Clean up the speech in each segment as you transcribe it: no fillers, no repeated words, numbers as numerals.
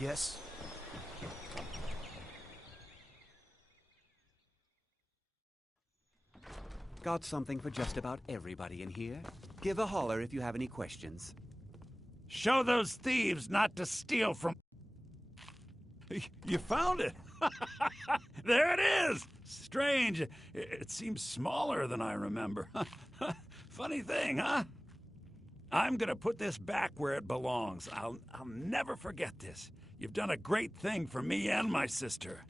Yes? Got something for just about everybody in here. Give a holler if you have any questions. Show those thieves not to steal from... You found it! There it is! Strange. It seems smaller than I remember. Funny thing, huh? I'm gonna put this back where it belongs. I'll never forget this. You've done a great thing for me and my sister.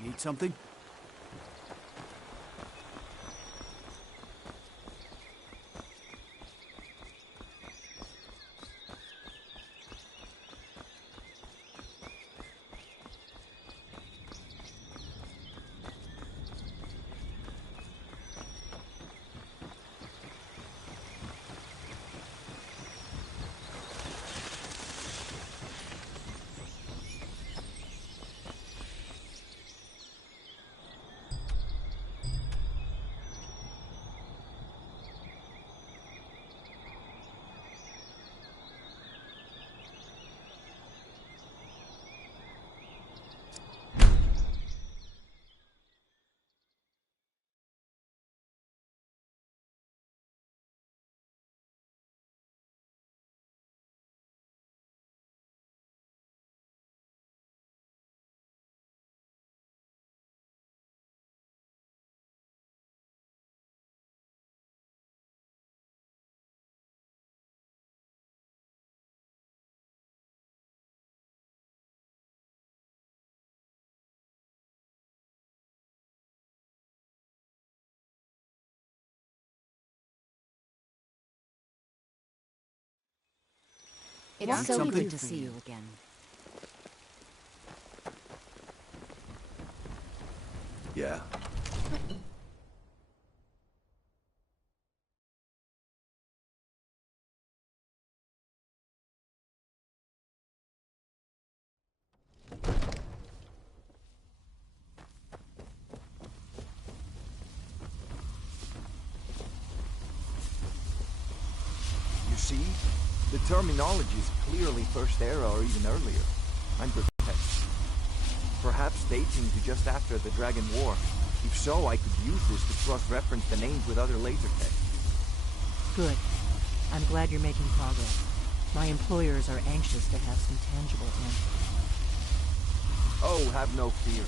Need something? It's so something? good to see you again. Yeah. You see? The terminology is clearly First Era or even earlier. I'm perplexed. Perhaps dating to just after the Dragon War. If so, I could use this to cross-reference the names with other later texts. Good. I'm glad you're making progress. My employers are anxious to have some tangible answers. Oh, have no fear.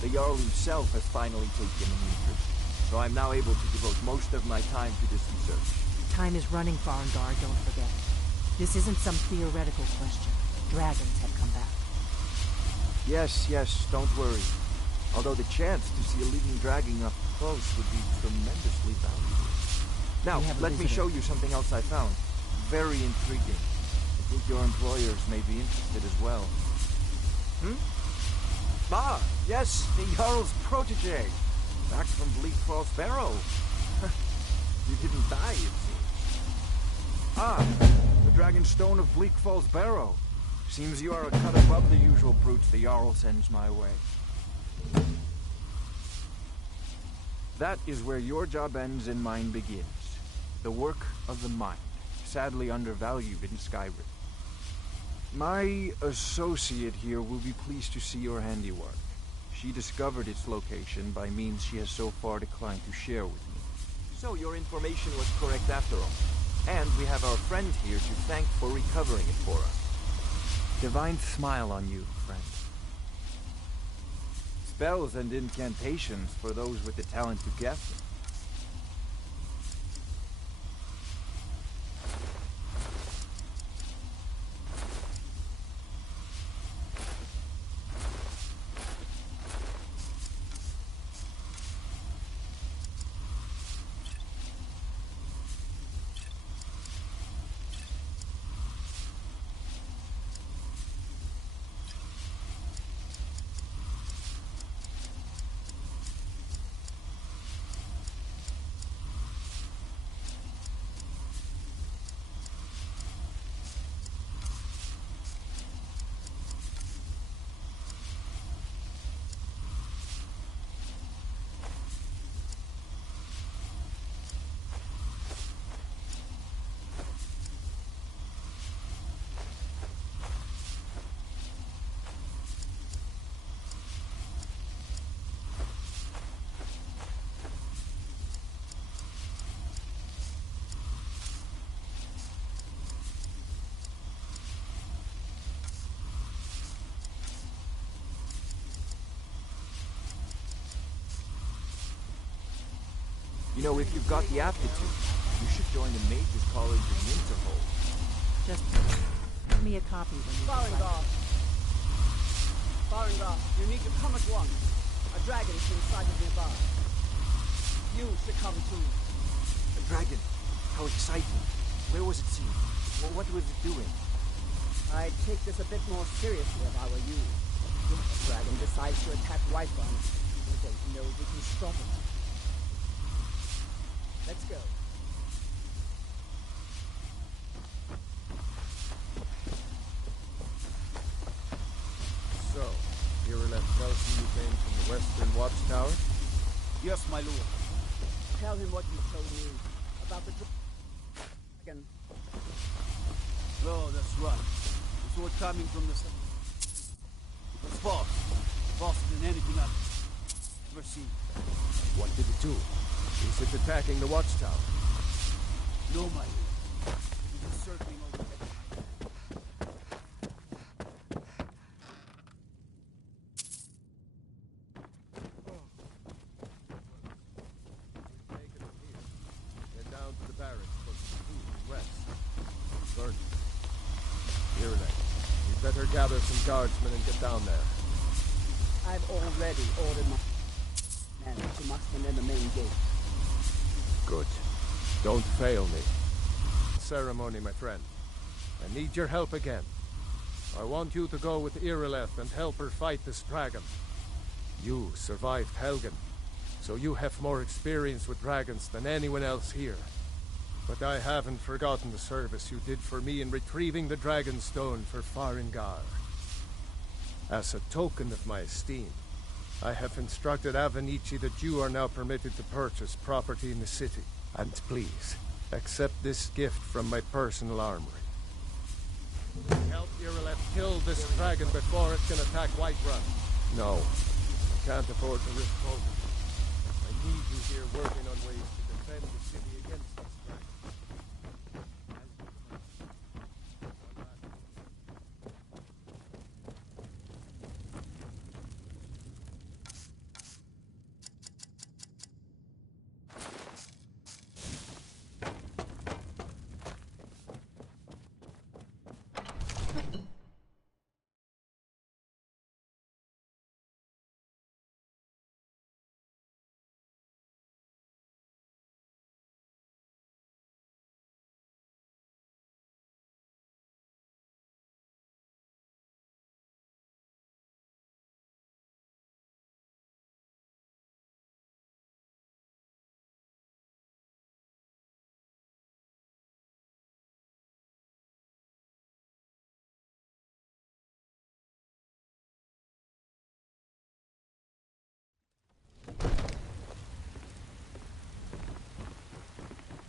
The Jarl himself has finally taken an interest, so I'm now able to devote most of my time to this research. Time is running, Farengar, don't forget. This isn't some theoretical question. Dragons have come back. Yes, don't worry. Although the chance to see a living dragon up close would be tremendously valuable. Now, let me show you something else I found. Very intriguing. I think your employers may be interested as well. Ah, yes, the Jarl's protege. Back from Bleak Falls Barrow. You didn't die, it seems. Ah, the Dragon Stone of Bleak Falls Barrow. Seems you are a cut above the usual brutes the Jarl sends my way. That is where your job ends and mine begins. The work of the mind, sadly undervalued in Skyrim. My associate here will be pleased to see your handiwork. She discovered its location by means she has so far declined to share with me. So your information was correct after all. And we have our friend here to thank for recovering it for us. Divine smile on you, friend. Spells and incantations for those with the talent to guess them. You know, if you've got the aptitude, you should join the Mages College in Winterhold. Just give me a copy when you Farengar! Farengar, you need to come at once. A dragon's been sighted nearby. You should come too. A dragon? How exciting. Where was it seen? What was it doing? I'd take this a bit more seriously if I were you. If a dragon decides to attack Whiterun, we don't know if we can stop it. Let's go. So, Irileth tells me you came from the Western Watchtower? Yes, my lord. Tell him what you told me about the dragon. Oh, that's right. The sword coming from the sun. It was fast. Faster than anything I've ever seen. What did it do? Is it attacking the Watchtower? No, my lord. It is circling overhead. Take it from here. Get down to the barracks for some food and rest. Burn. Irileth, you better gather some guardsmen and get down there. I've already ordered my men to muster in the main gate. Good. Don't fail me. Ceremony, my friend. I need your help again. I want you to go with Irileth and help her fight this dragon. You survived Helgen, so you have more experience with dragons than anyone else here. But I haven't forgotten the service you did for me in retrieving the Dragon Stone for Farengar. As a token of my esteem, I have instructed Avenici that you are now permitted to purchase property in the city. And please, accept this gift from my personal armory. Help Irileth kill this dragon before it can attack Whiterun. No, I can't afford to risk both. I need you here working on ways to defend the city against this dragon.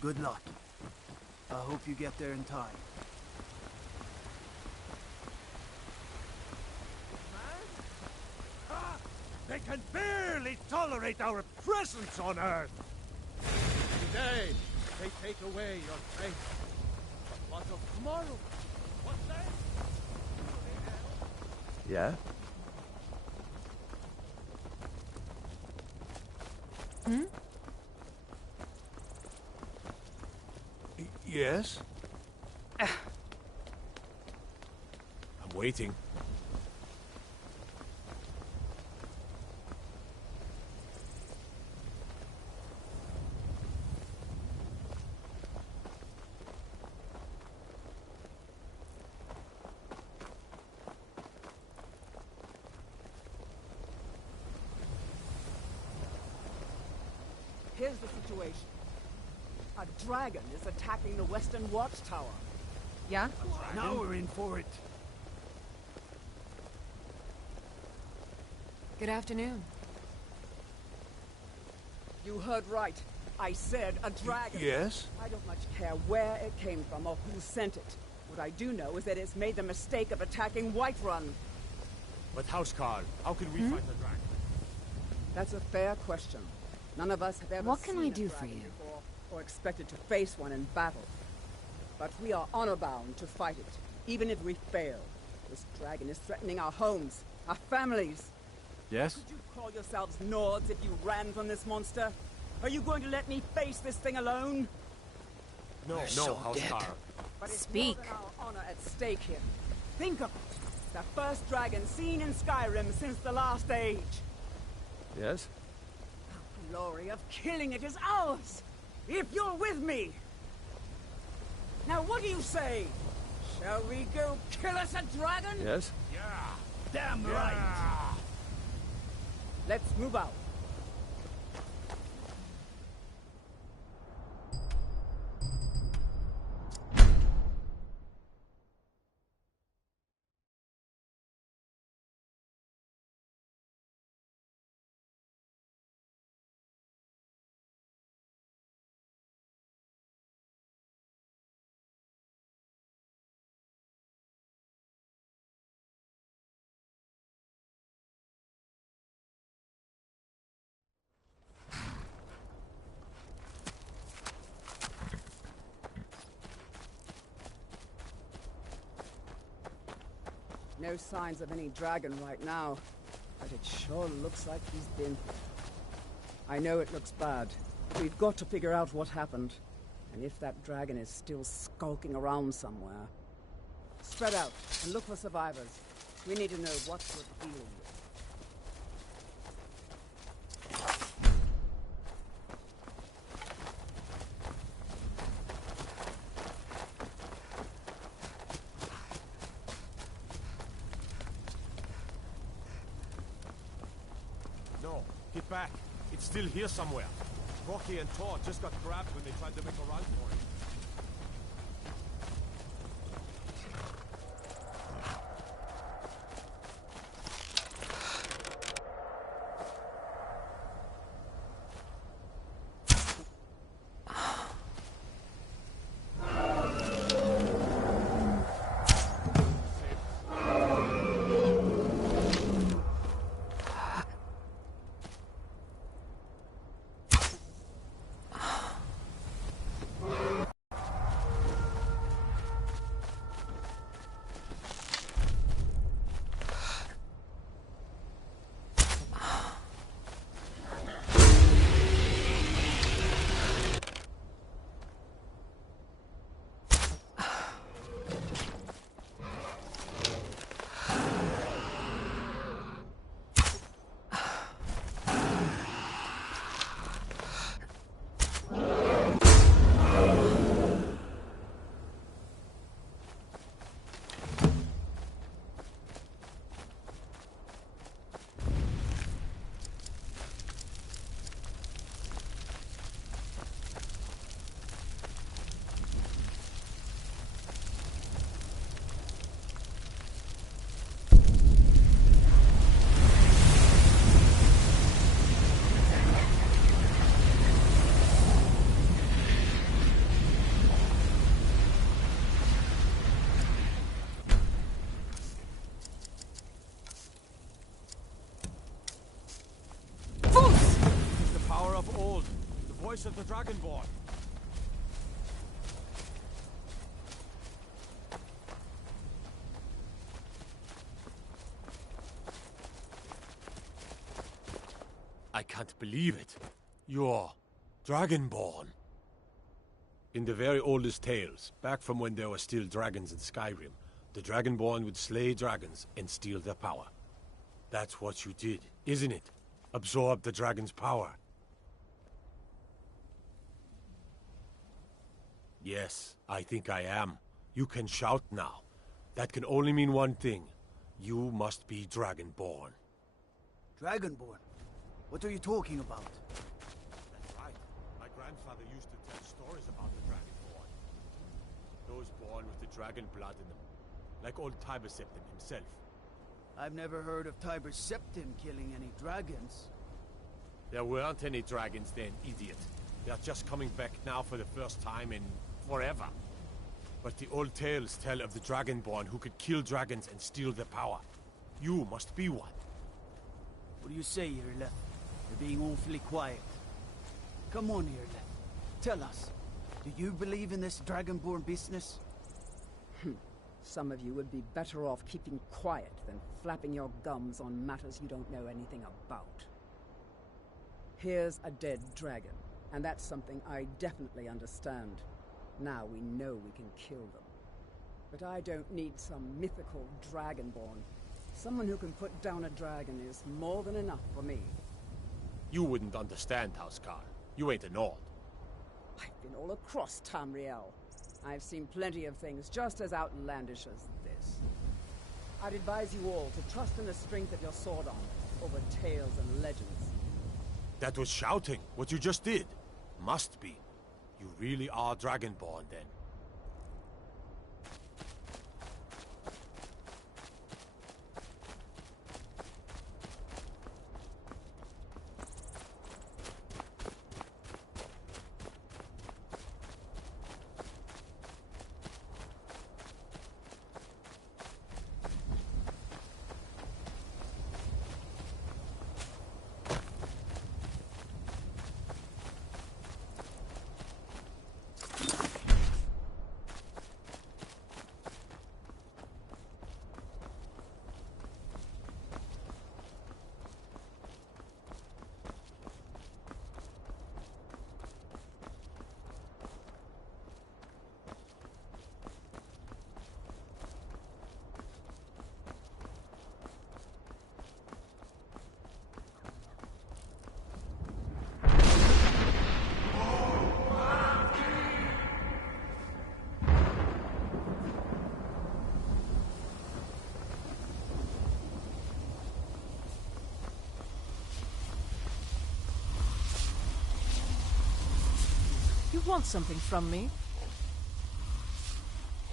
Good luck. I hope you get there in time. They can barely tolerate our presence on Earth! Today, they take away your faith. But what of tomorrow? What then? Yeah? Hmm? Yes? I'm waiting. Here's the situation. A dragon is attacking the Western Watchtower. Yeah? Now we're in for it. Good afternoon. You heard right. I said a dragon. Yes? I don't much care where it came from or who sent it. What I do know is that it's made the mistake of attacking Whiterun. But Housecarl, how can we fight the dragon? That's a fair question. None of us have ever What can seen I a do for dragon you? before, or expected to face one in battle. But we are honor-bound to fight it, even if we fail. This dragon is threatening our homes, our families. Yes? Could you call yourselves Nords if you ran from this monster? Are you going to let me face this thing alone? No, Housecar. But it's Speak. more than our honor at stake here. Think of it. The first dragon seen in Skyrim since the last age. Yes? The glory of killing it is ours, if you're with me. Now what do you say? Shall we go kill us a dragon? Yes? Damn right! Let's move out. No signs of any dragon right now, but it sure looks like he's been. I know it looks bad. We've got to figure out what happened, and if that dragon is still skulking around somewhere. Spread out and look for survivors. We need to know what we're dealing with. No, get back. It's still here somewhere. Rocky and Tor just got grabbed when they tried to make a run for it. Voice of the Dragonborn. I can't believe it. You're Dragonborn. In the very oldest tales, back from when there were still dragons in Skyrim, the Dragonborn would slay dragons and steal their power. That's what you did, isn't it? Absorb the dragon's power. Yes, I think I am. You can shout now. That can only mean one thing. You must be Dragonborn. Dragonborn? What are you talking about? That's right. My grandfather used to tell stories about the Dragonborn. Those born with the dragon blood in them. Like old Tiber Septim himself. I've never heard of Tiber Septim killing any dragons. There weren't any dragons then, idiot. They're just coming back now for the first time in forever. But the old tales tell of the Dragonborn who could kill dragons and steal their power. You must be one. What do you say, Irleth? You're being awfully quiet. Come on, Irleth. Tell us, do you believe in this Dragonborn business? Some of you would be better off keeping quiet than flapping your gums on matters you don't know anything about. Here's a dead dragon. And that's something I definitely understand. Now we know we can kill them. But I don't need some mythical dragonborn. Someone who can put down a dragon is more than enough for me. You wouldn't understand, Housecar. You ain't a Nord. I've been all across Tamriel. I've seen plenty of things just as outlandish as this. I'd advise you all to trust in the strength of your sword arm over tales and legends. That was shouting, what you just did. Must be. You really are Dragonborn, then. You want something from me?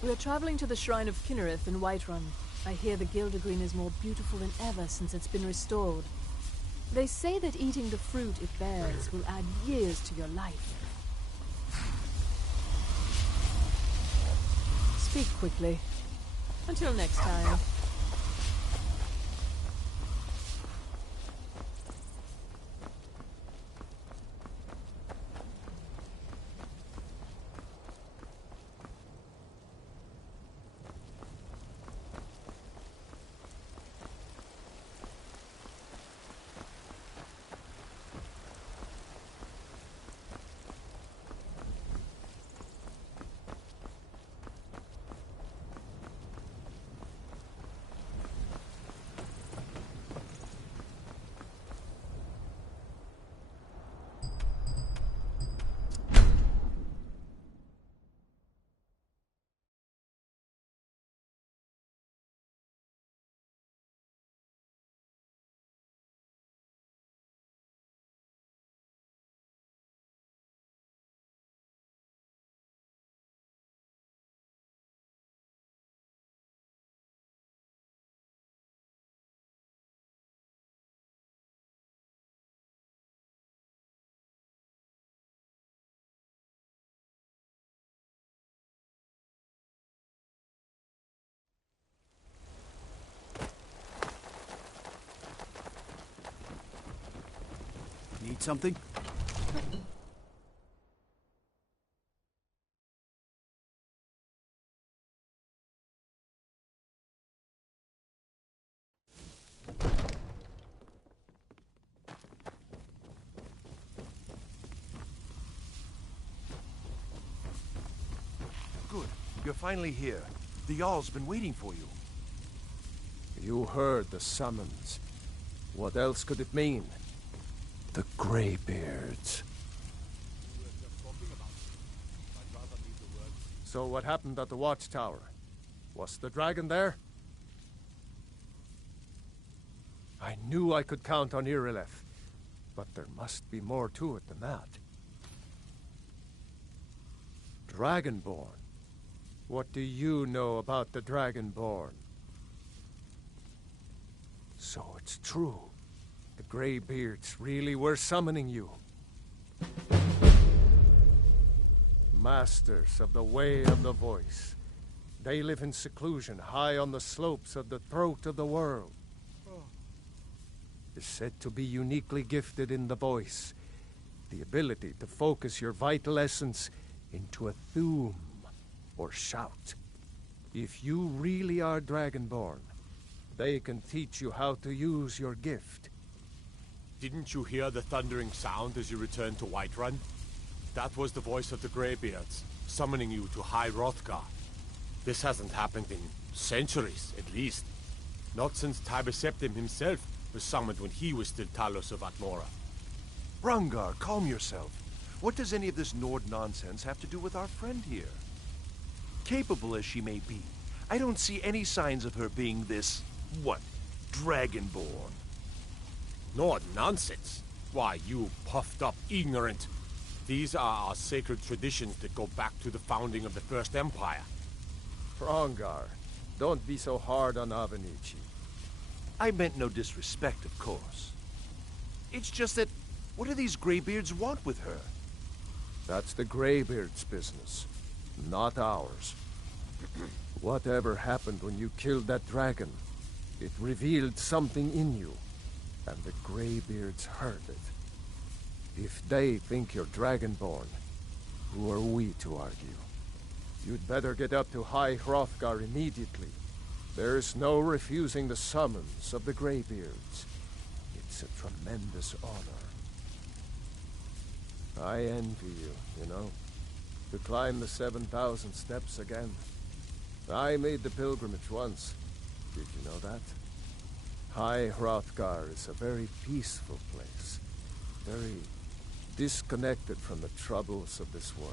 We are traveling to the Shrine of Kinnereth in Whiterun. I hear the Gildergreen is more beautiful than ever since it's been restored. They say that eating the fruit it bears will add years to your life. Speak quickly. Until next time. Need something? Good. You're finally here. The Jarl's been waiting for you. You heard the summons. What else could it mean? The Greybeards. So what happened at the watchtower? Was the dragon there? I knew I could count on Irileth, but there must be more to it than that. Dragonborn? What do you know about the Dragonborn? So it's true. The Greybeards really were summoning you. Masters of the Way of the Voice. They live in seclusion high on the slopes of the throat of the world. Is said to be uniquely gifted in the voice, the ability to focus your vital essence into a thum, or shout. If you really are Dragonborn, they can teach you how to use your gift. Didn't you hear the thundering sound as you returned to Whiterun? That was the voice of the Greybeards, summoning you to High Hrothgar. This hasn't happened in centuries, at least. Not since pt7 himself was summoned when he was still Talos of Atmora. Brungar, calm yourself. What does any of this Nord nonsense have to do with our friend here? Capable as she may be, I don't see any signs of her being this, what, Dragonborn. Nord nonsense? Why, you puffed up ignorant. These are our sacred traditions that go back to the founding of the First Empire. Brungar, don't be so hard on Avenici. I meant no disrespect, of course. It's just that, what do these Greybeards want with her? That's the Greybeards' business, not ours. Whatever happened when you killed that dragon, it revealed something in you, and the Greybeards heard it. If they think you're Dragonborn, who are we to argue? You'd better get up to High Hrothgar immediately. There's no refusing the summons of the Greybeards. It's a tremendous honor. I envy you, to climb the 7,000 steps again. I made the pilgrimage once. Did you know that? High Hrothgar is a very peaceful place. Very disconnected from the troubles of this world.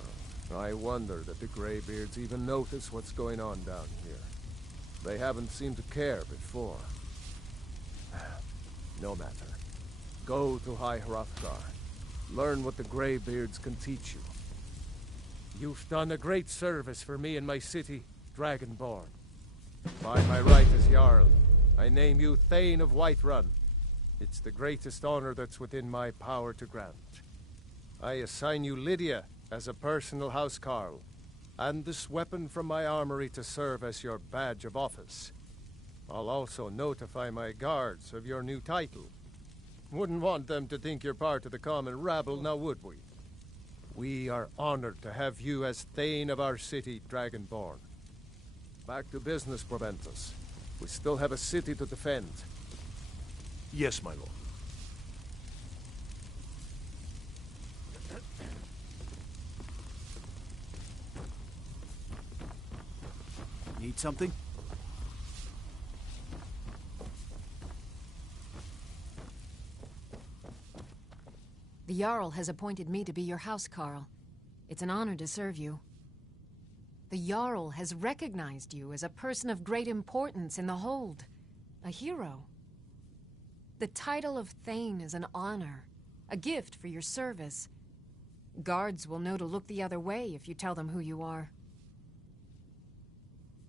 I wonder that the Greybeards even notice what's going on down here. They haven't seemed to care before. No matter. Go to High Hrothgar. Learn what the Greybeards can teach you. You've done a great service for me and my city, Dragonborn. By my right as Jarl, I name you Thane of Whiterun. It's the greatest honor that's within my power to grant. I assign you Lydia as a personal housecarl, and this weapon from my armory to serve as your badge of office. I'll also notify my guards of your new title. Wouldn't want them to think you're part of the common rabble, now would we? We are honored to have you as Thane of our city, Dragonborn. Back to business, Proventus. We still have a city to defend. Yes, my lord. Need something? The Jarl has appointed me to be your housecarl. It's an honor to serve you. The Jarl has recognized you as a person of great importance in the Hold. A hero. The title of Thane is an honor, a gift for your service. Guards will know to look the other way if you tell them who you are.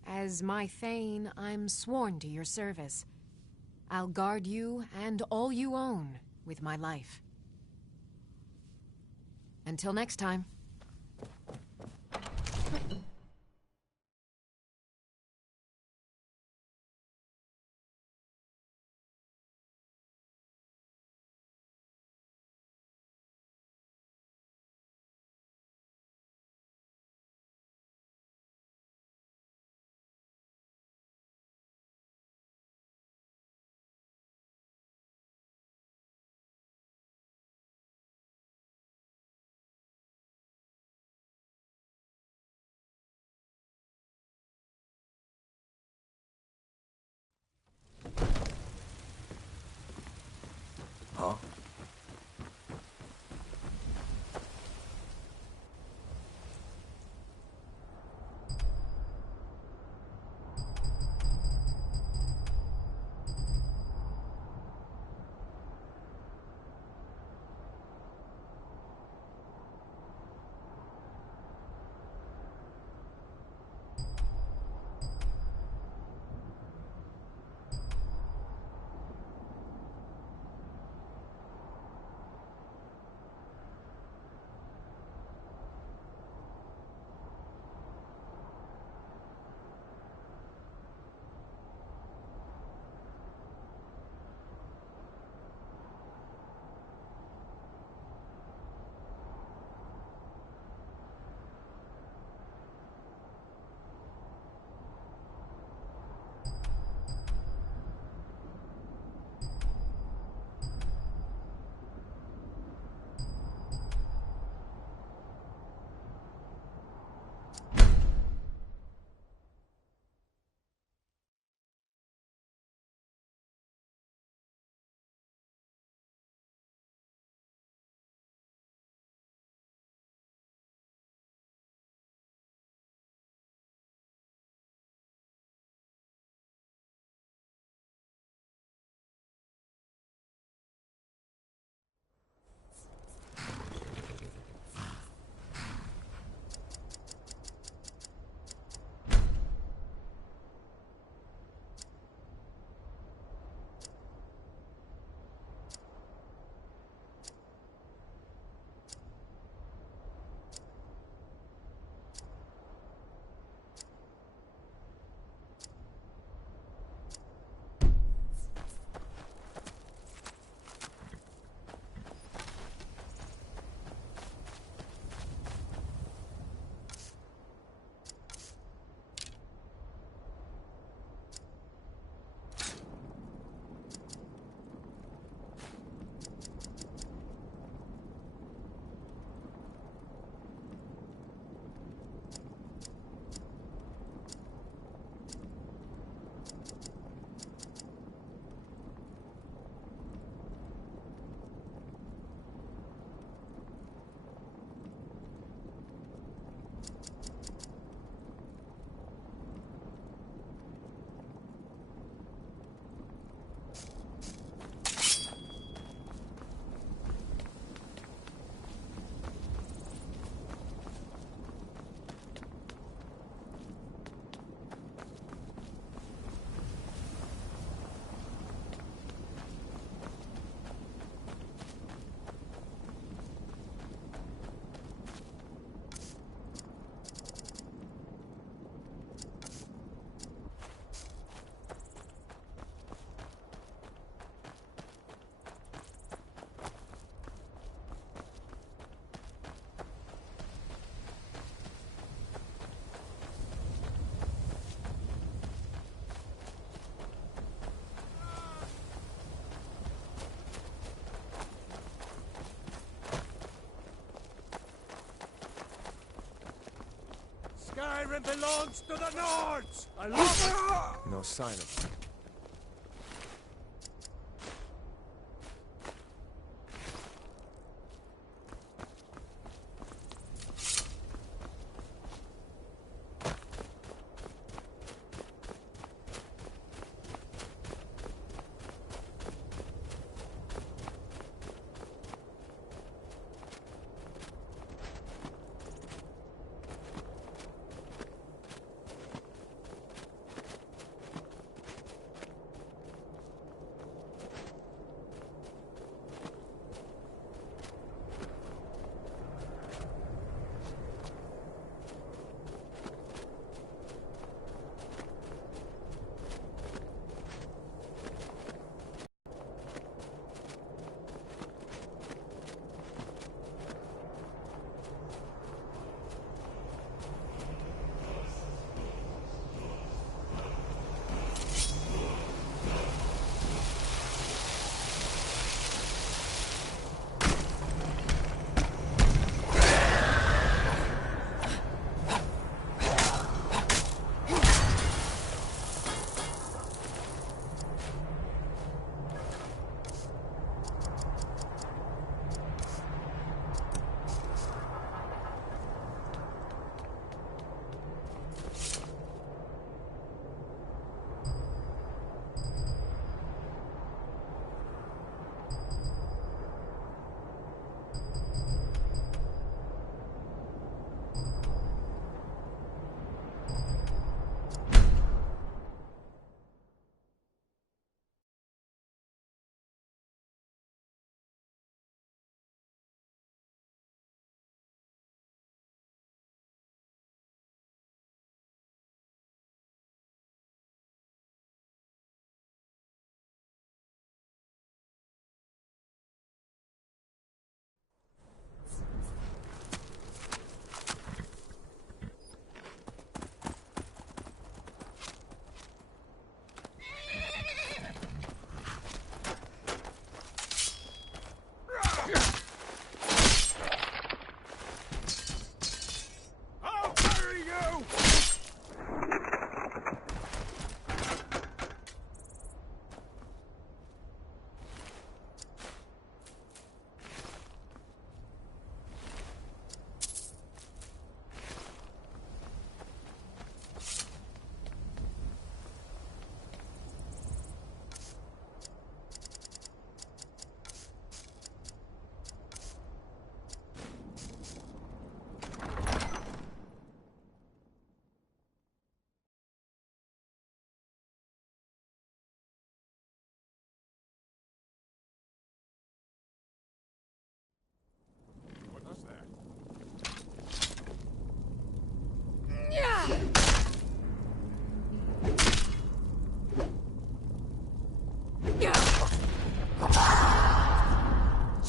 As my Thane, I'm sworn to your service. I'll guard you and all you own with my life. Until next time. Skyrim belongs to the Nords! I love it! No sign of it.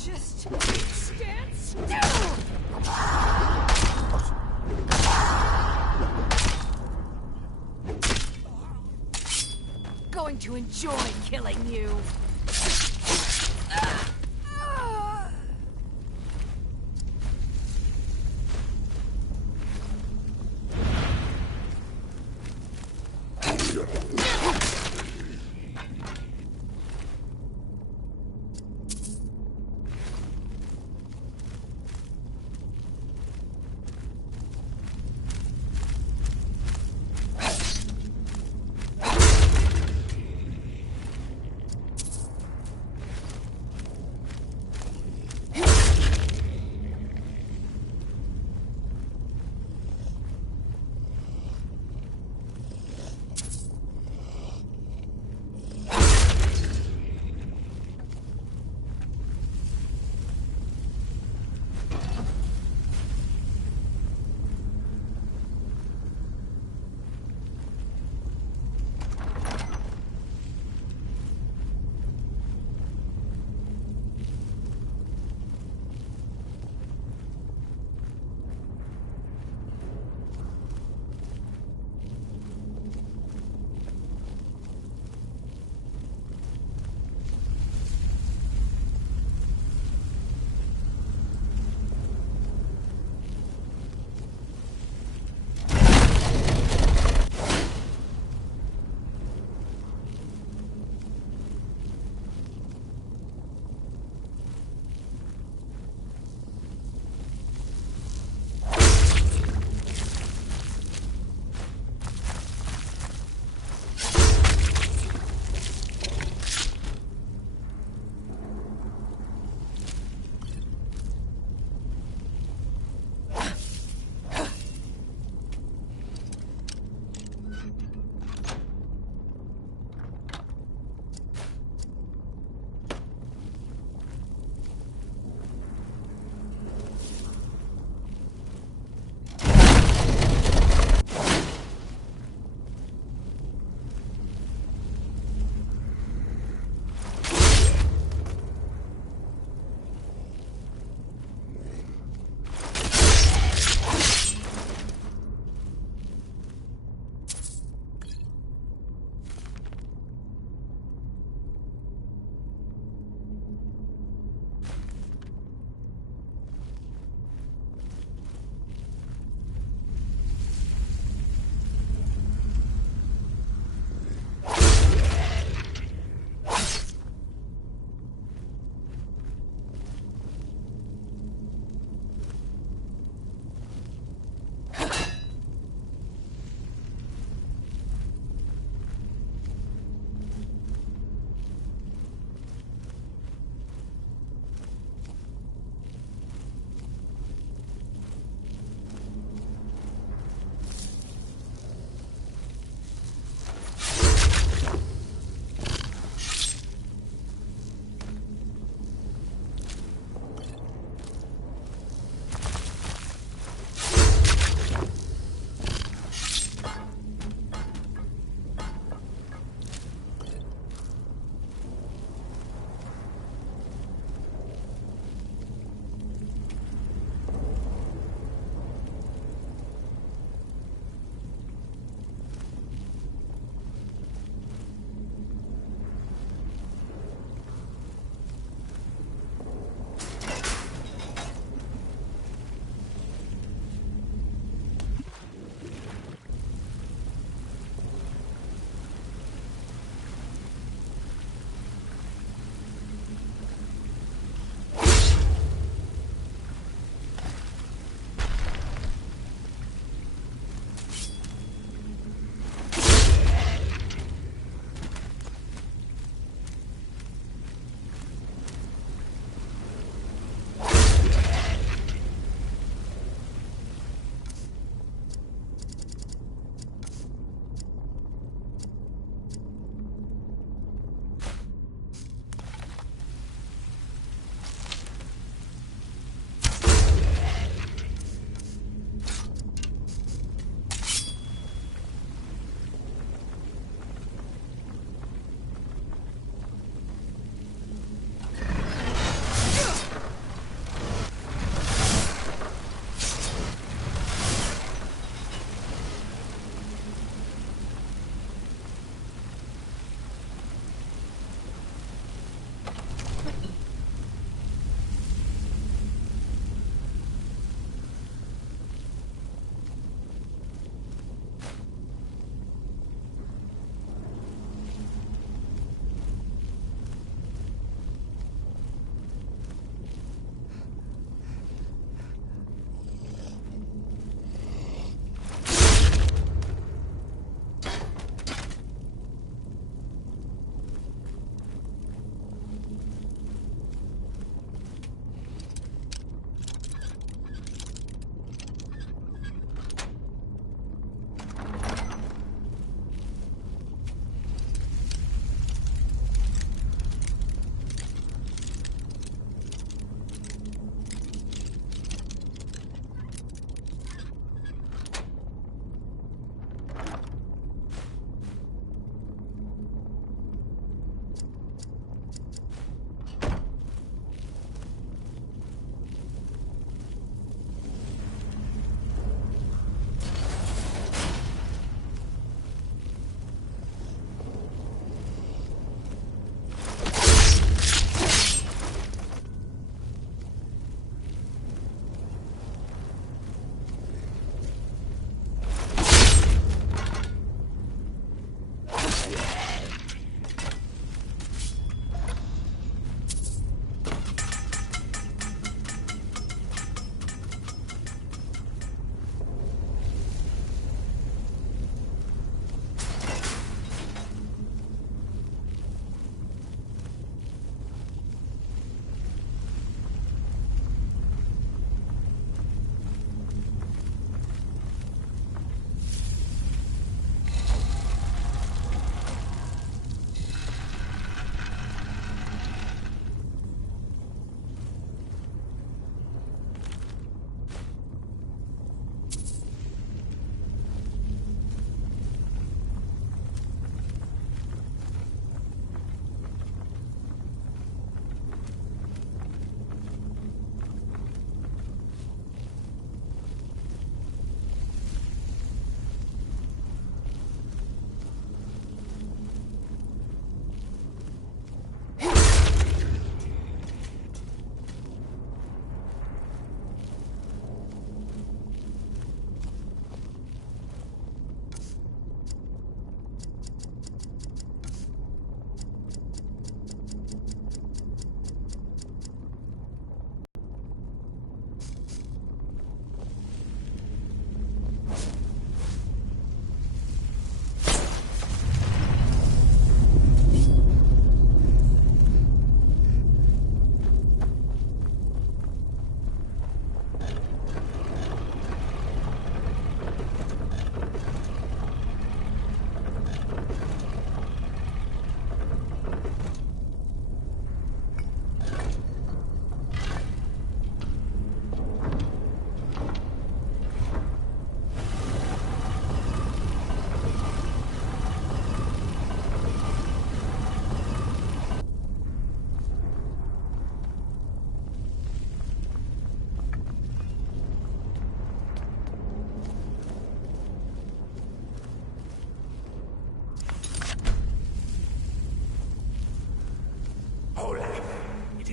Just stand still! Going to enjoy killing you.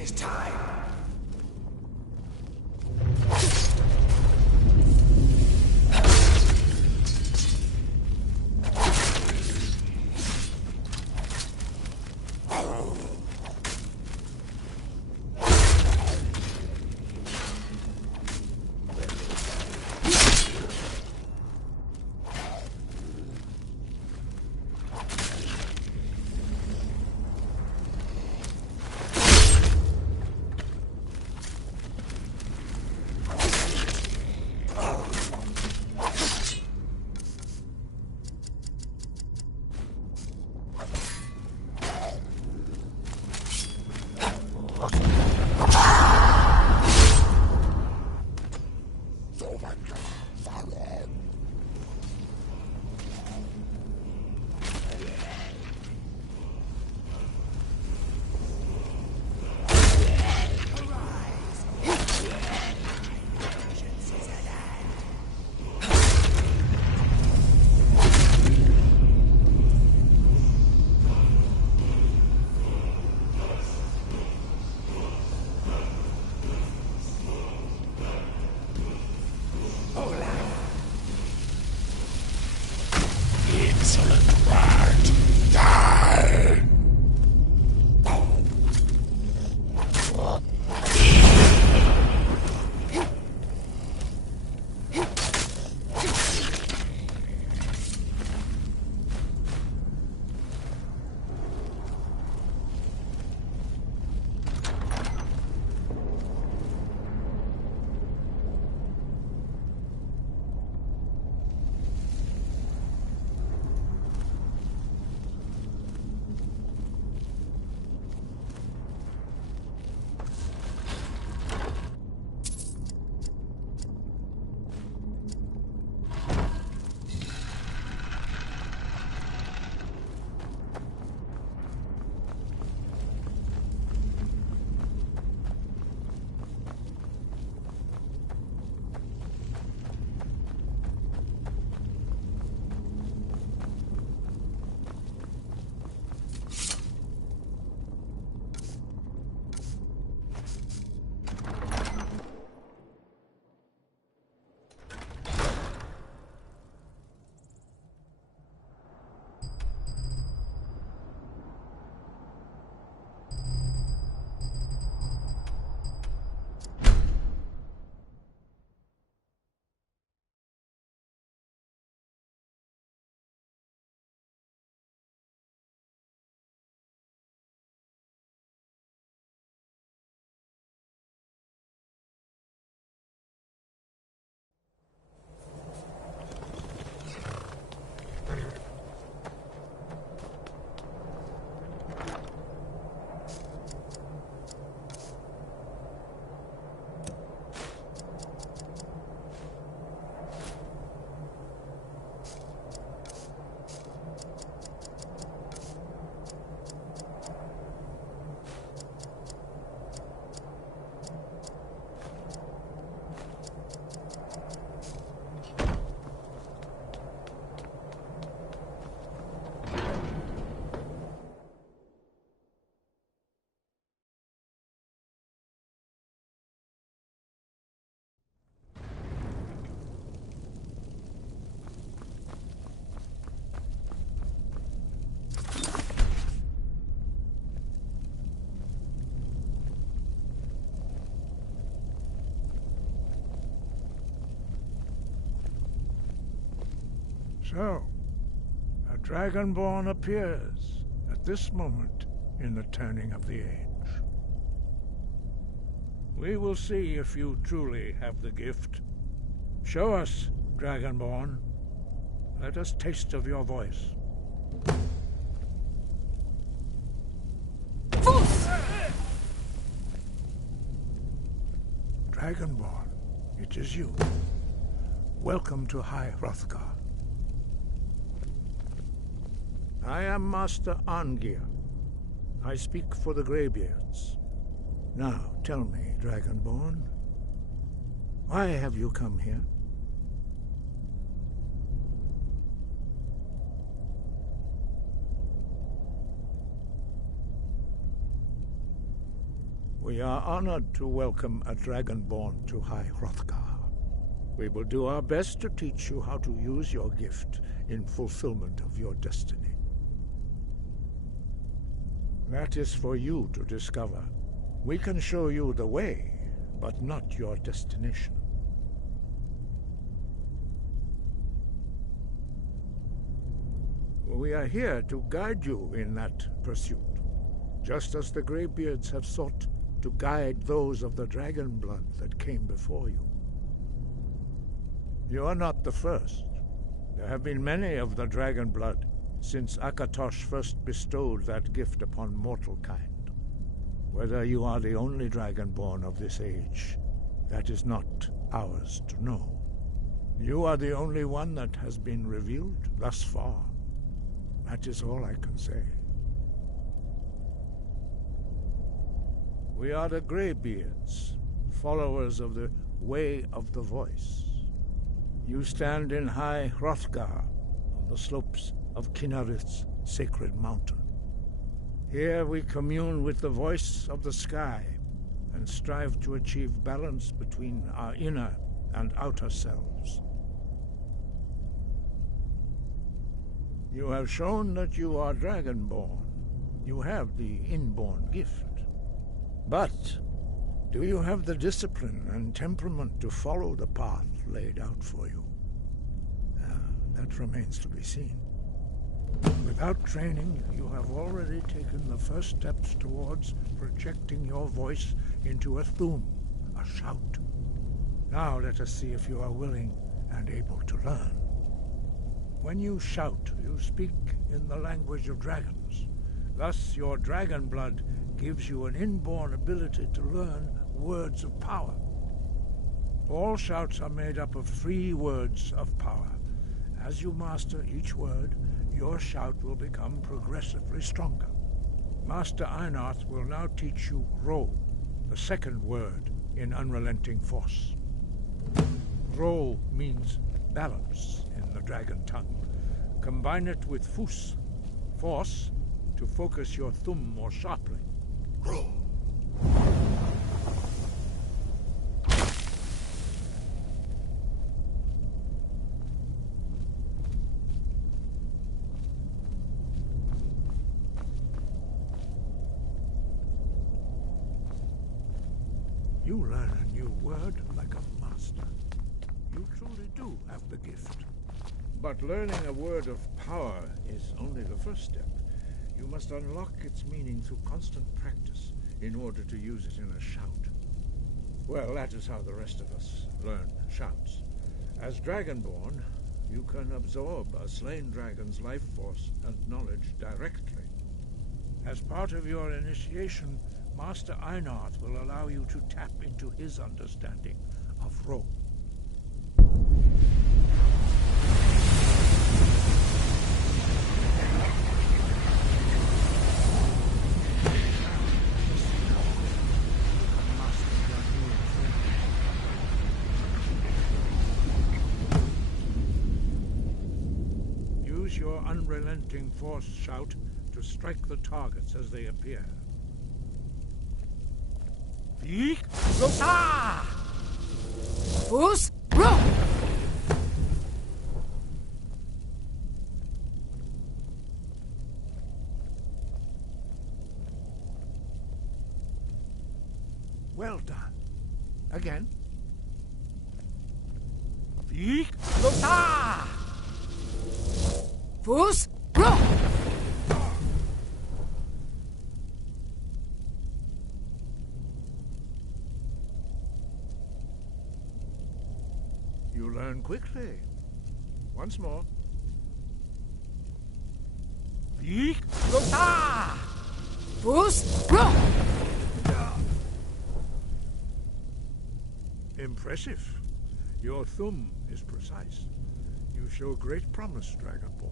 is time. So, a Dragonborn appears at this moment in the turning of the age. We will see if you truly have the gift. Show us, Dragonborn. Let us taste of your voice. Dragonborn, it is you. Welcome to High Hrothgar. I am Master Arngeir. I speak for the Greybeards. Now, tell me, Dragonborn, why have you come here? We are honored to welcome a Dragonborn to High Hrothgar. We will do our best to teach you how to use your gift in fulfillment of your destiny. That is for you to discover. We can show you the way, but not your destination. We are here to guide you in that pursuit, just as the Greybeards have sought to guide those of the dragon blood that came before you. You are not the first. There have been many of the dragon blood since Akatosh first bestowed that gift upon mortal kind. Whether you are the only dragonborn of this age, that is not ours to know. You are the only one that has been revealed thus far. That is all I can say. We are the Greybeards, followers of the Way of the Voice. You stand in High Hrothgar, on the slopes of Kinnarith's sacred mountain. Here we commune with the voice of the sky and strive to achieve balance between our inner and outer selves. You have shown that you are Dragonborn. You have the inborn gift. But do you have the discipline and temperament to follow the path laid out for you? That remains to be seen. Without training, you have already taken the first steps towards projecting your voice into a thum, a shout. Now let us see if you are willing and able to learn. When you shout, you speak in the language of dragons. Thus, your dragon blood gives you an inborn ability to learn words of power. All shouts are made up of 3 words of power. As you master each word, your shout will become progressively stronger. Master Einarth will now teach you Ro, the second word in Unrelenting Force. Ro means balance in the dragon tongue. Combine it with Fus, force, to focus your thumb more sharply. Ro. You learn a new word like a master. You truly do have the gift. But learning a word of power is only the first step. You must unlock its meaning through constant practice in order to use it in a shout. Well, that is how the rest of us learn shouts. As Dragonborn, you can absorb a slain dragon's life force and knowledge directly. As part of your initiation, Master Einarth will allow you to tap into his understanding of Ro. Use your unrelenting force shout to strike the targets as they appear. Fus, Ro! Well done. Again. Fus, Ro! You learn quickly. Once more. Fus, Ro! Impressive. Your thumb is precise. You show great promise, Dragonborn.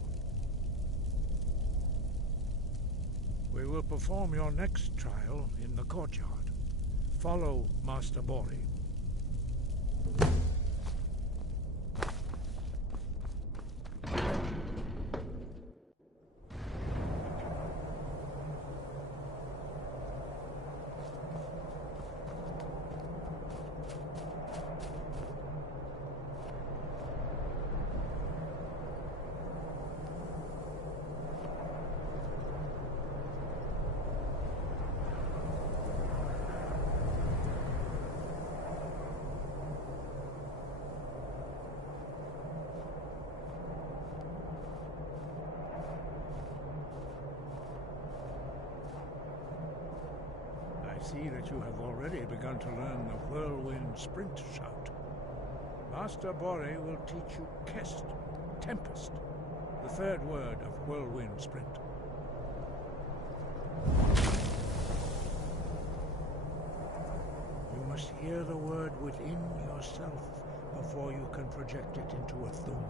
We will perform your next trial in the courtyard. Follow Master Bori. see that you have already begun to learn the whirlwind sprint shout. Master Bore will teach you Kest, Tempest, the third word of whirlwind sprint. You must hear the word within yourself before you can project it into a thum.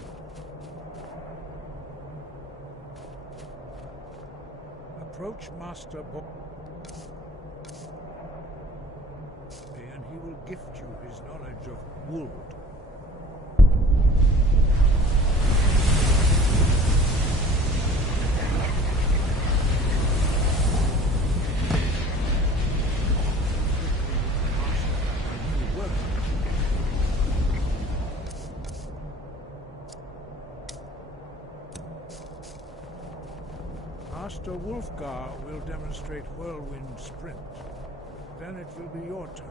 Approach Master Bore, and he will gift you his knowledge of wood. Master Wolfgar will demonstrate whirlwind sprint. Then it will be your turn.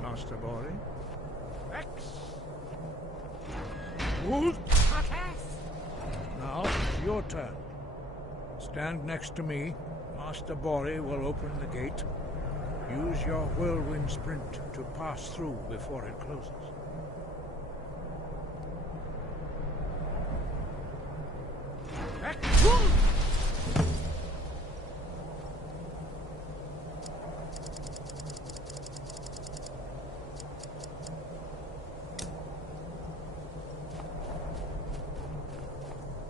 Master Bori. X. Wolf. Now it's your turn. Stand next to me. Master Bori will open the gate. Use your whirlwind sprint to pass through before it closes.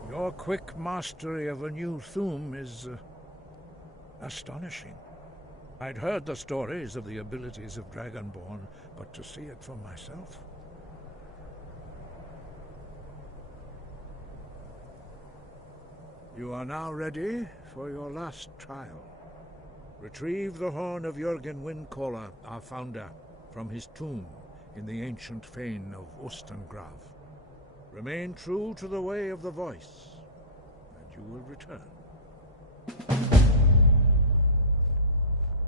Your quick mastery of a new thum is astonishing. I'd heard the stories of the abilities of Dragonborn, but to see it for myself... You are now ready for your last trial. Retrieve the horn of Jürgen Windcaller, our founder, from his tomb in the ancient fane of Ostengrav. Remain true to the way of the voice, and you will return.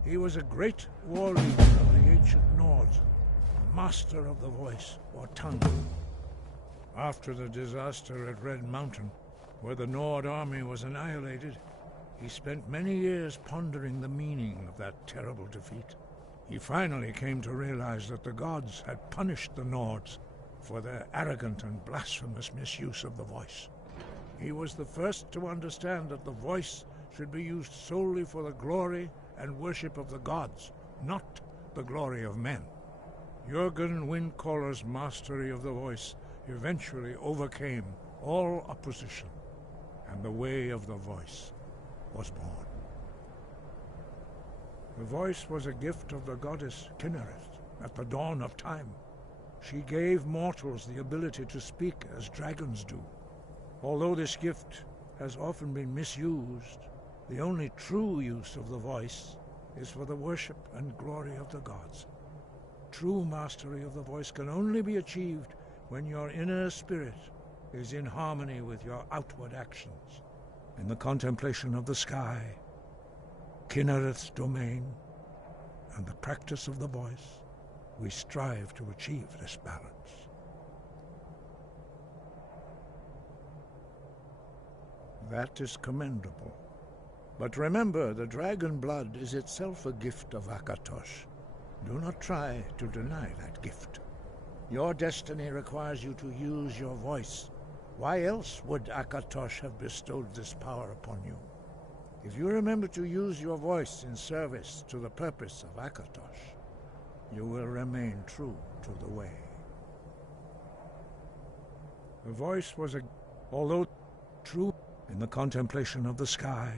He was a great war leader of the ancient Nords, a master of the voice, or tongue. After the disaster at Red Mountain, where the Nord army was annihilated, he spent many years pondering the meaning of that terrible defeat. He finally came to realize that the gods had punished the Nords for their arrogant and blasphemous misuse of the voice. He was the first to understand that the voice should be used solely for the glory and worship of the gods, not the glory of men. Jürgen Windcaller's mastery of the voice eventually overcame all opposition, and the way of the voice was born. The voice was a gift of the goddess Kinnereth at the dawn of time. She gave mortals the ability to speak as dragons do. Although this gift has often been misused, the only true use of the voice is for the worship and glory of the gods. True mastery of the voice can only be achieved when your inner spirit is in harmony with your outward actions. In the contemplation of the sky, Kinnereth's domain, and the practice of the voice, we strive to achieve this balance. That is commendable. But remember, the dragon blood is itself a gift of Akatosh. Do not try to deny that gift. Your destiny requires you to use your voice. Why else would Akatosh have bestowed this power upon you? If you remember to use your voice in service to the purpose of Akatosh, you will remain true to the way. The voice was although true in the contemplation of the sky,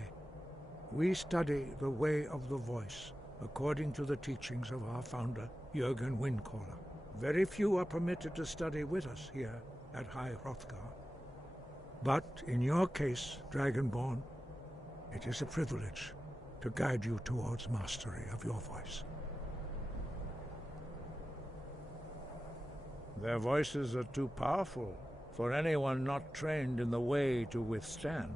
we study the way of the voice according to the teachings of our founder, Jürgen Windcaller. Very few are permitted to study with us here at High Hrothgar. But in your case, Dragonborn, it is a privilege to guide you towards mastery of your voice. Their voices are too powerful for anyone not trained in the way to withstand.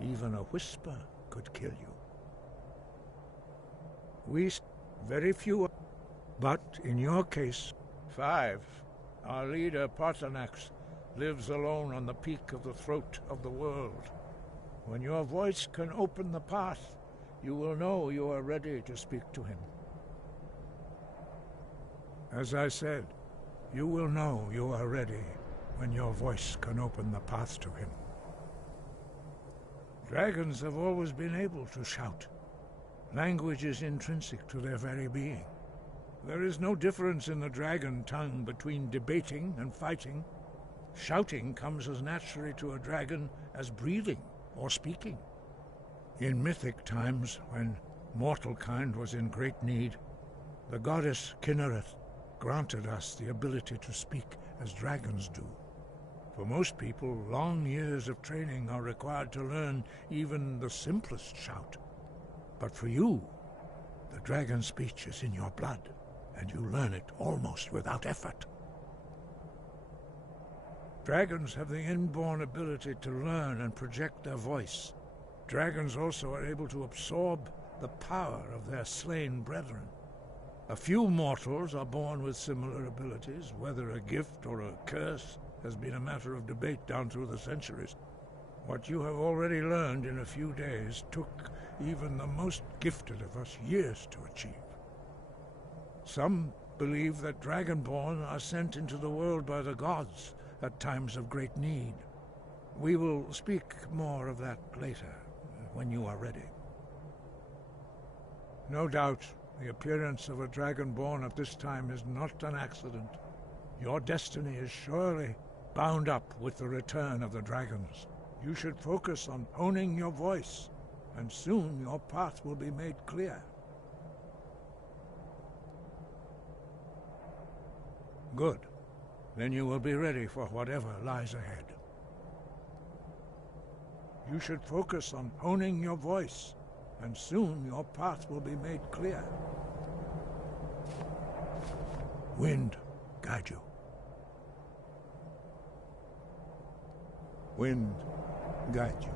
Even a whisper could kill you. Very few, but in your case, 5. Our leader, Partanax, lives alone on the peak of the throat of the world. When your voice can open the path, you will know you are ready to speak to him. As I said, you will know you are ready when your voice can open the path to him. Dragons have always been able to shout. Language is intrinsic to their very being. There is no difference in the dragon tongue between debating and fighting. Shouting comes as naturally to a dragon as breathing or speaking. In mythic times, when mortal kind was in great need, the goddess Kinnereth granted us the ability to speak as dragons do. For most people, long years of training are required to learn even the simplest shout. But for you, the dragon speech is in your blood, and you learn it almost without effort. Dragons have the inborn ability to learn and project their voice. Dragons also are able to absorb the power of their slain brethren. A few mortals are born with similar abilities. Whether a gift or a curse has been a matter of debate down through the centuries. What you have already learned in a few days took even the most gifted of us years to achieve. Some believe that Dragonborn are sent into the world by the gods at times of great need. We will speak more of that later, when you are ready. No doubt, the appearance of a Dragonborn at this time is not an accident. Your destiny is surely bound up with the return of the dragons. You should focus on honing your voice, and soon your path will be made clear. Good. Then you will be ready for whatever lies ahead. You should focus on honing your voice, and soon your path will be made clear. Wind, guide you. Wind, guide you.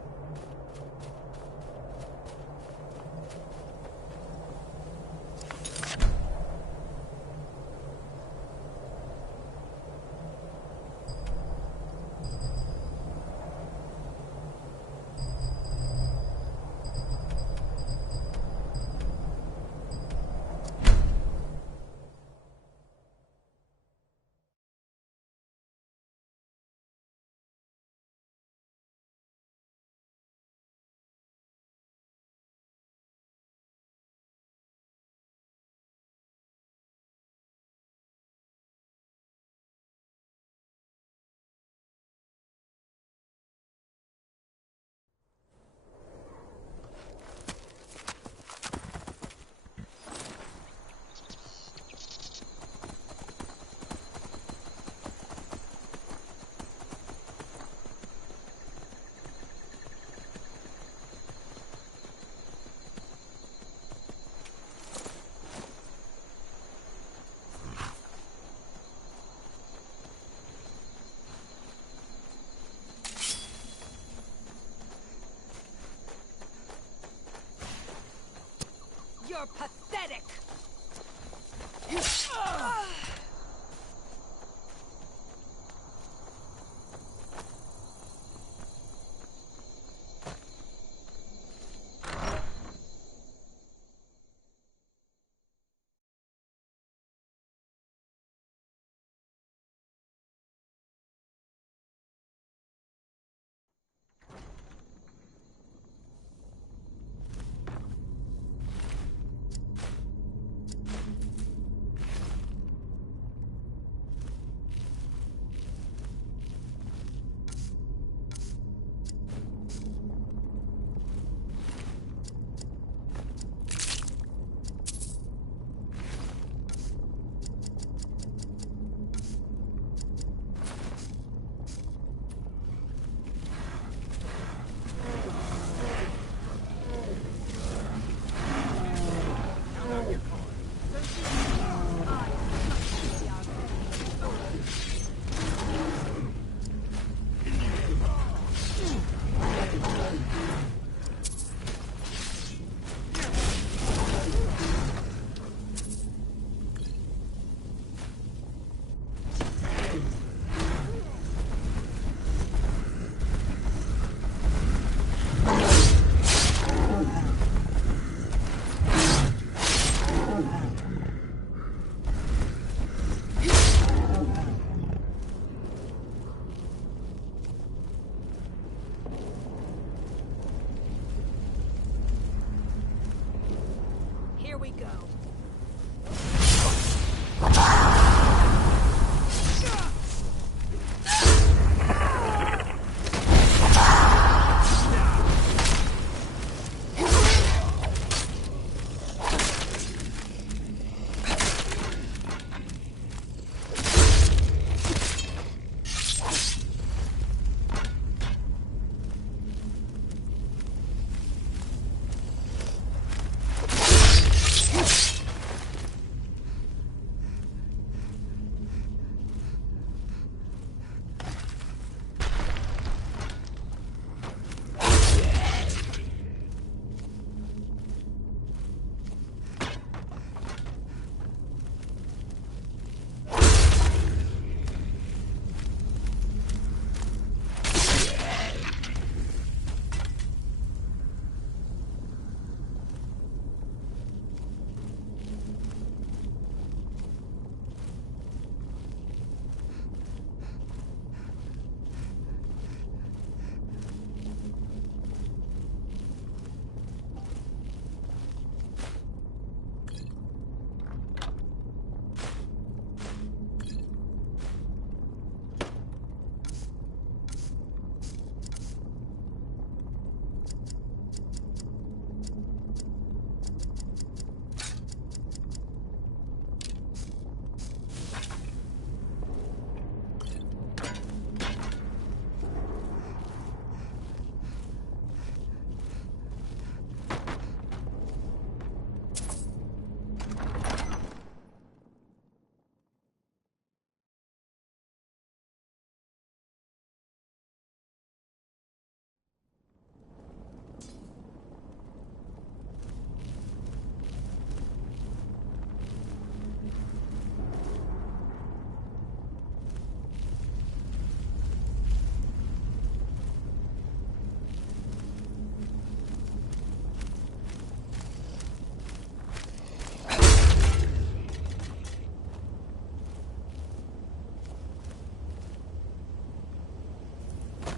Here we go.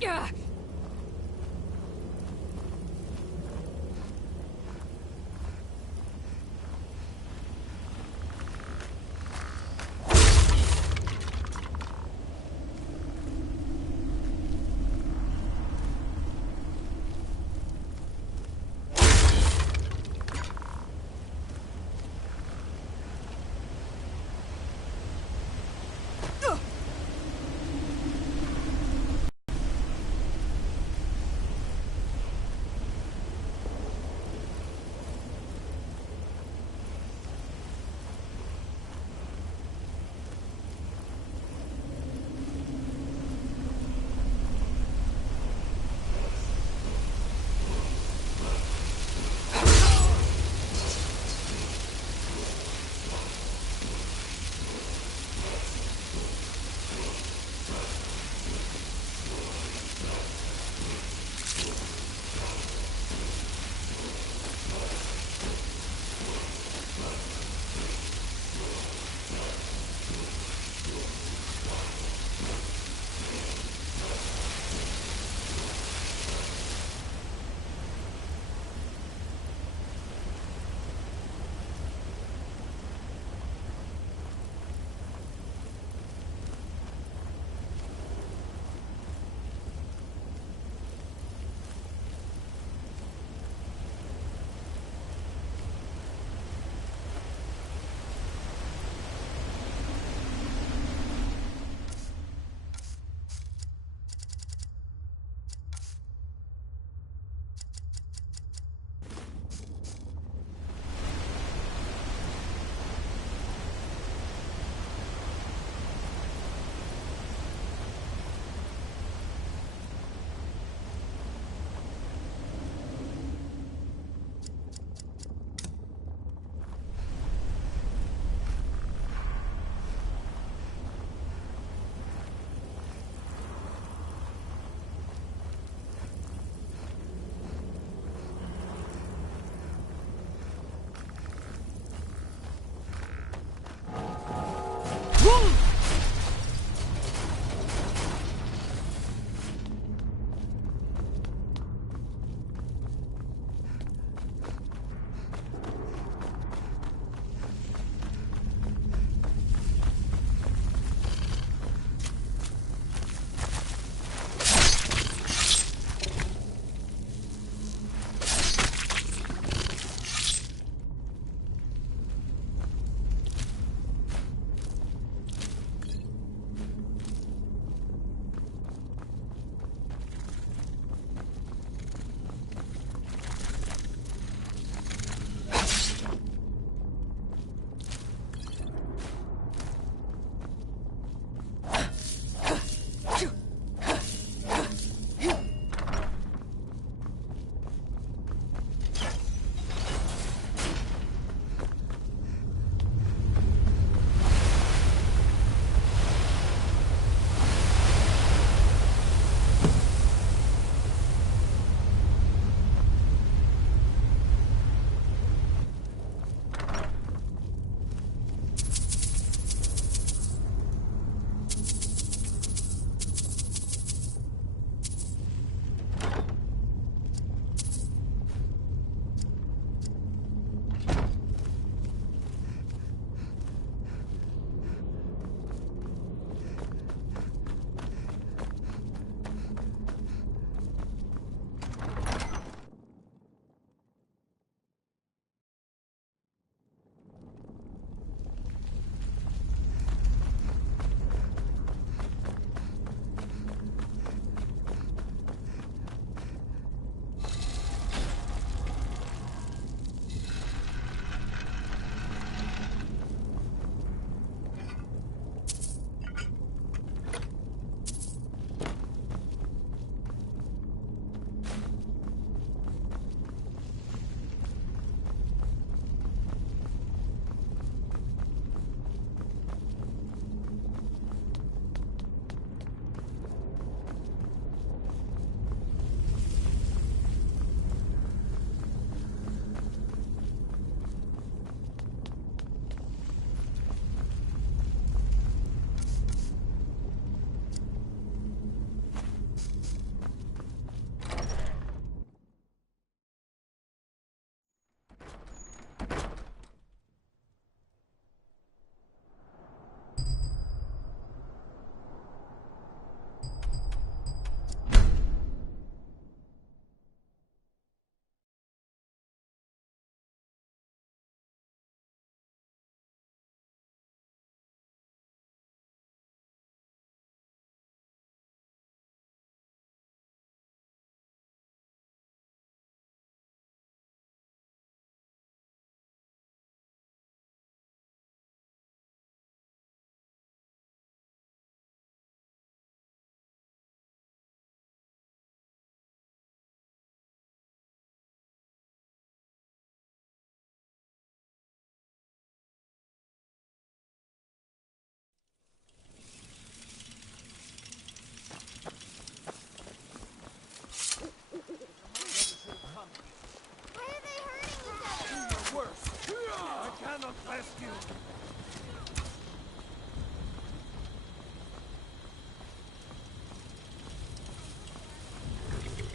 Yeah.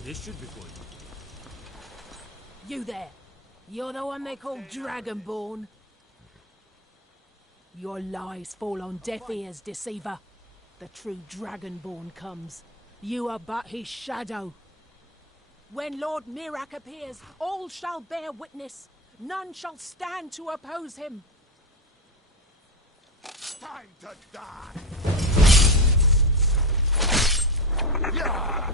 This should be good. You there. You're the one they call Dragonborn. Your lies fall on deaf ears, deceiver. The true Dragonborn comes. You are but his shadow. When Lord Mirak appears, all shall bear witness. None shall stand to oppose him. Time to die! Yeah!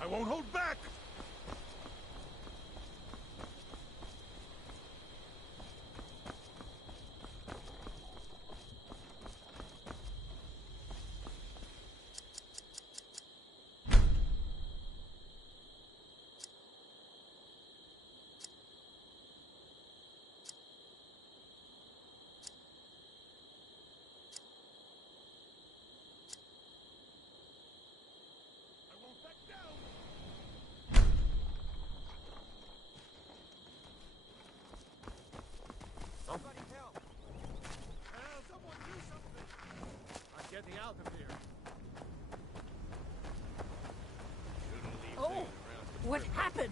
I won't hold back! Somebody help! Someone do something! I'm getting out of here. Oh, what happened?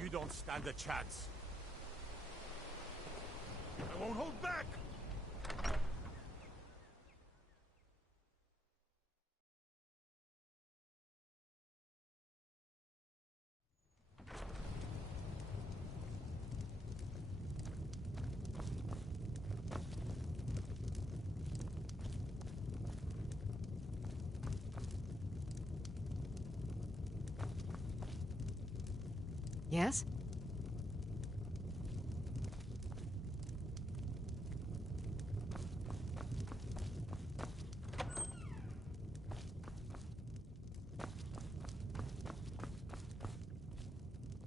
You don't stand a chance. I won't hold back! Yes?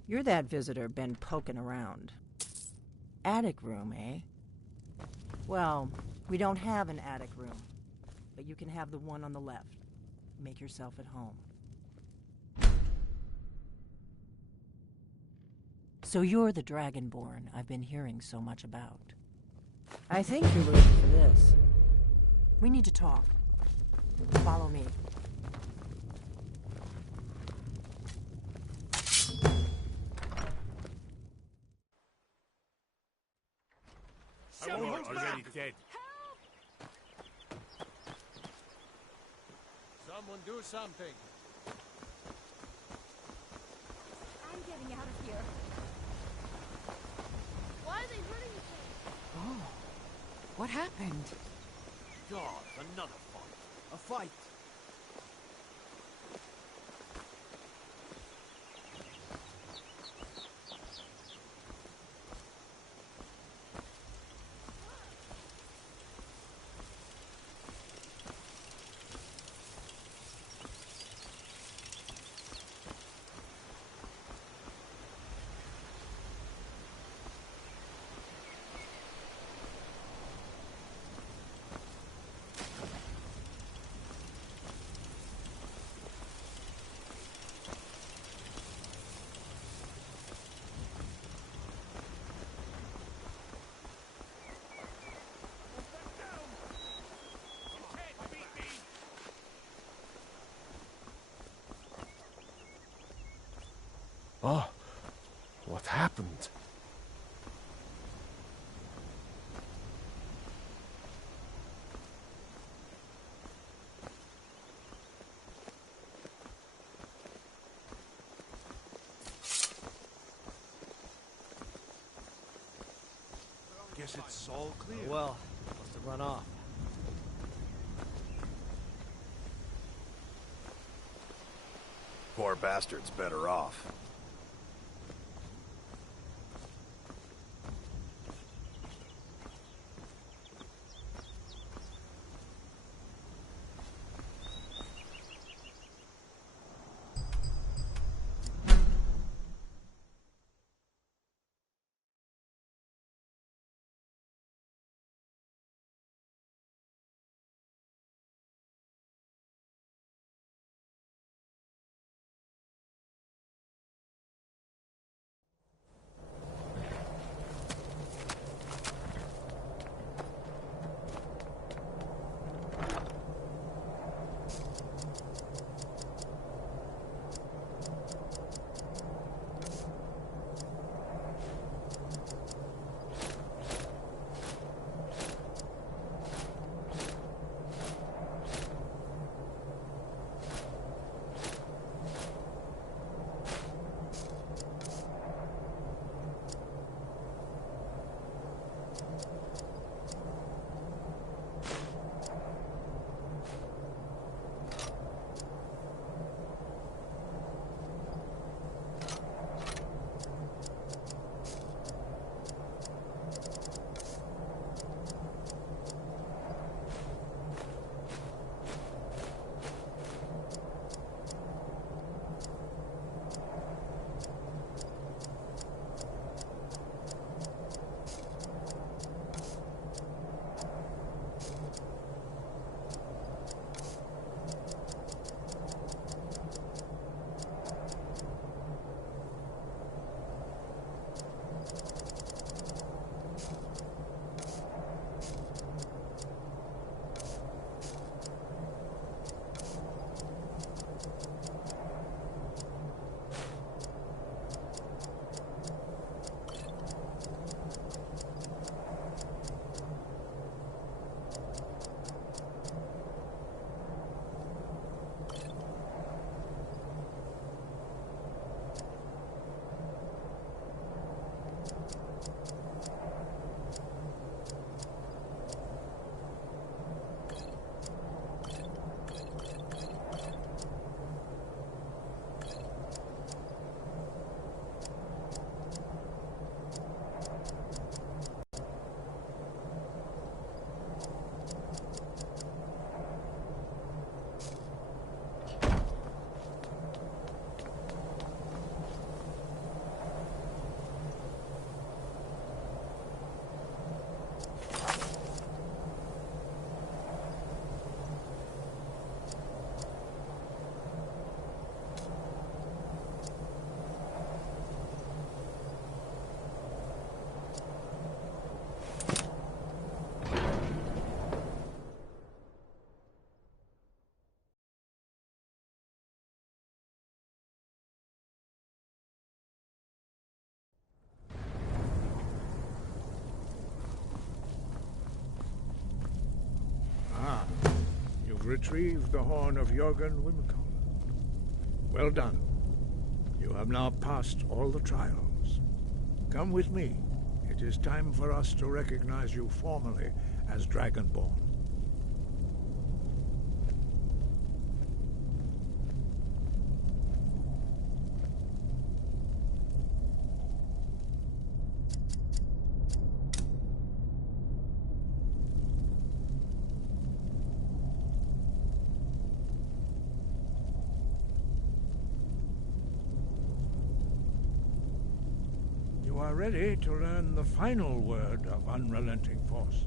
You're that visitor been poking around. Attic room, eh? Well, we don't have an attic room, but you can have the one on the left. Make yourself at home. So you're the Dragonborn I've been hearing so much about. I think you were looking for this. We need to talk. Follow me. Already dead. Someone do something. I'm getting out of here. Why are they hurting each other? Oh. What happened? God, another fight. A fight. Oh, what happened? Guess it's all clear. Well, must have run off. Poor bastard's better off. retrieved the horn of Jörgen Wimcon. Well done. You have now passed all the trials. Come with me. It is time for us to recognize you formally as Dragonborn. You are ready to learn the final word of unrelenting force.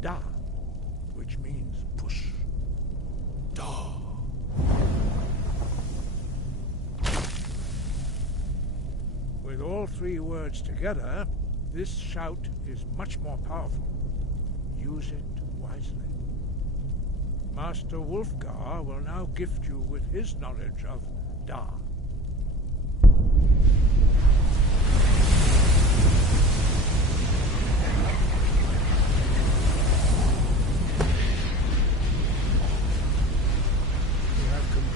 Da, which means push. Da. With all three words together, this shout is much more powerful. Use it wisely. Master Wulfgar will now gift you with his knowledge of Da.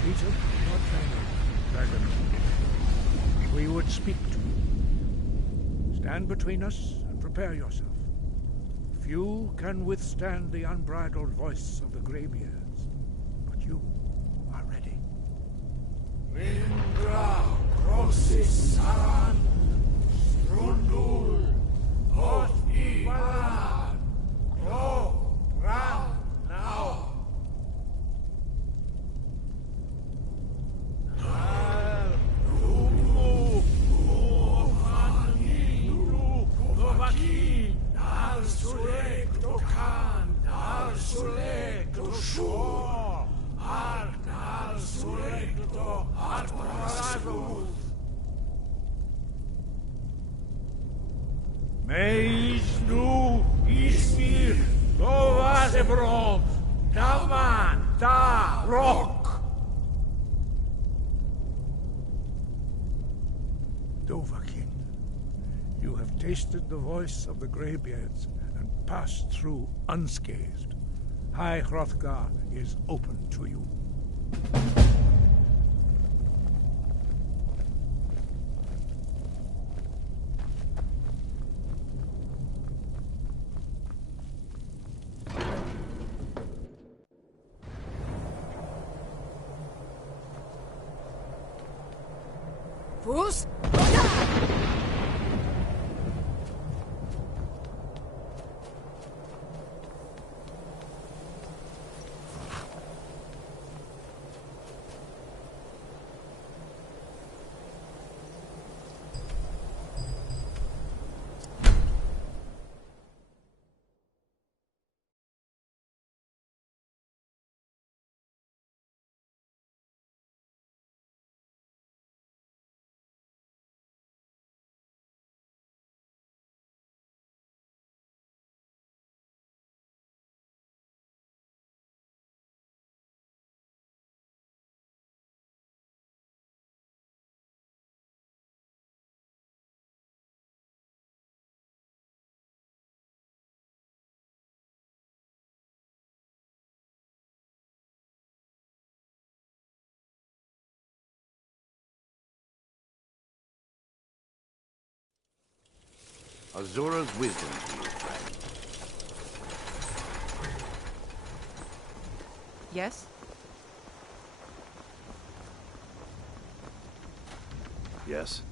Your training, Dragon. We would speak to you. Stand between us and prepare yourself. Few can withstand the unbridled voice of the Greybeards, but you are ready. Windra, Rosis, Saran, Strundul, Hoth, Ivan, Ro, Ram, now. Meis nu ismir dovazebrom daman da rock. Dovahkiin, you have tasted the voice of the Greybeards and passed through unscathed. High Hrothgar is open to you. Fus? Azura's wisdom to you, friend. Yes? Yes?